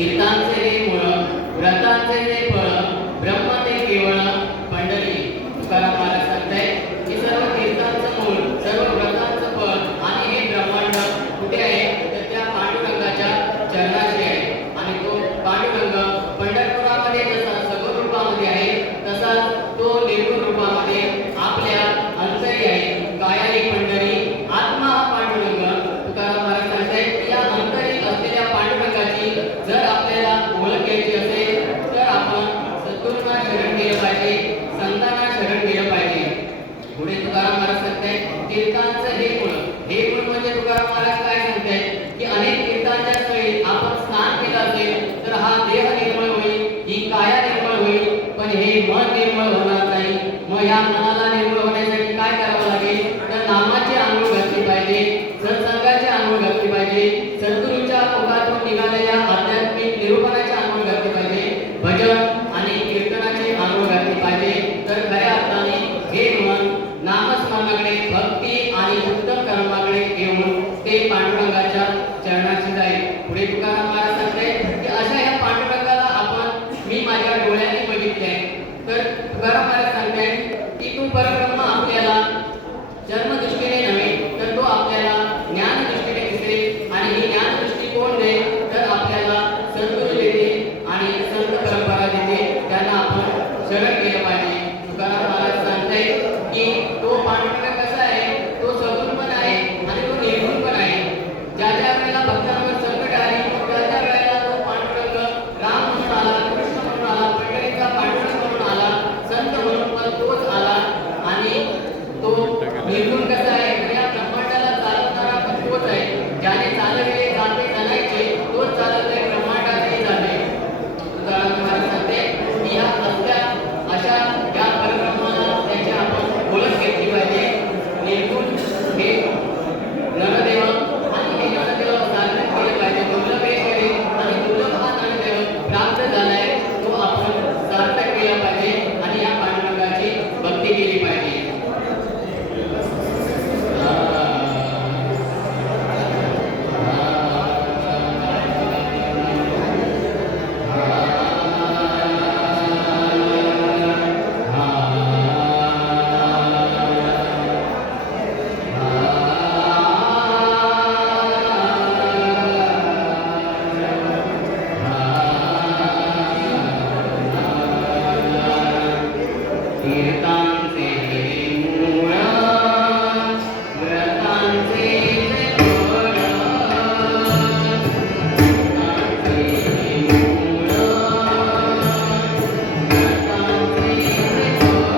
तीर्थांचे हे मूळ व्रतांचे हे फळ ब्रह्म ते केवळ पंढरी. तुकाराम महाराज सांगतायत की सर्व तीर्थांचं मूळ सर्व व्रतांचं फळ आणि हे ब्रह्मांड कुठे आहे तर त्या पांडुरंगाच्या चरणाशी आहे. आणि तो पांडुरंग पंढरपुरामध्ये जसा सगुण रूपामध्ये आहे तसाच तो निर्गुण रूपामध्ये आपल्या अंतरी आहे. कायाली पंढरी आत्मा हा पांडुरंग. तुकाराम महाराज सांगतायत की या अंतरी असलेल्या पांडुरंगाची जर आपल्याला ओळख घ्यायची असेल तर आपण सद्गुरूंना शरण गेलं पाहिजे, संतांना शरण गेलं पाहिजे. पुढे तुकाराम महाराज सांगतायत तीर्थांचं हे मूळ म्हणजे तुकाराम महाराज काय सांगतायत की अनेक तीर्थांच्या स्थळी आपण स्नान केलं असेल तर हा देह निर्मळ होईल, ही काया निर्मळ होईल, पण हे मन निर्मळ होणार नाही. मग या मनाला निर्मळ होण्यासाठी काय करावं लागेल तर नामाची आंघोळ घातली पाहिजे, सत्संगाची आंघोळ घातली पाहिजे, सद्गुरूंच्या मुखातून निघालेल्या आध्यात्मिक निरूपणाची आंघोळ घातली पाहिजे, भजन आणि कीर्तनाची आंघोळ घातली पाहिजे. तर खऱ्या अर्थाने हे मन नामस्मरणाकडे भक्ती आणि उत्तम कर्माकडे घेऊन ते पांडुरंगाच्या चरणाशी जाईल. पुढे तुकाराम महाराज सांगतायत की अशा या पांडुरंगाला आपण मी माझ्या डोळ्यांनी बघितले. तर तुकाराम महाराज सांगतायत की तू परब्रह्म आपल्याला जन्मदृष्टीने नव्हे तर तो आपल्याला ज्ञान दृष्टीने दिसेल. आणि ही ज्ञान दृष्टी कोण दे तर आपल्याला सद्गुरू देते आणि संत परंपरा देते, त्यांना आपण शरण गेलं पाहिजे. तुकाराम महाराज सांगतायत की तो पांडुरंग कसा आहे तो सगुण पण आहे आणि तो निर्गुण पण आहे. ज्या ज्या वेळेला भक्तांवर संकट आली त्या त्या वेळेला तो पांडुरंग राम म्हणून आला, कृष्ण म्हणून आला, पंढरीचा पांडुरंग म्हणून आला, संत म्हणून पण तोच आला. आणि तो निर्गुण कसा आहे तर या ब्रह्मांडाला चालवणारा पण तोच आहे. ज्याने चालविले जाते चालायचे तोच चालत आहे, ब्रह्मांडातही जाते. तुकाराम महाराज सांगते की या असल्या अशा या परब्रह्माला त्याची आपण ओळख घेतली पाहिजे. निर्गुण हे नरदेव आणि हे नरदेव साधन केलं पाहिजे. दुर्लभेश्वरी आणि दुर्लभ हा नरदेव प्राप्त झालाय तो आपण सार्थक केला पाहिजे आणि या पांडुरंगाची भक्ती केली पाहिजे. तीर्थांचे हे मूळ व्रतांचे हे फळ, तीर्थांचे हे मूळ व्रतांचे हे फळ.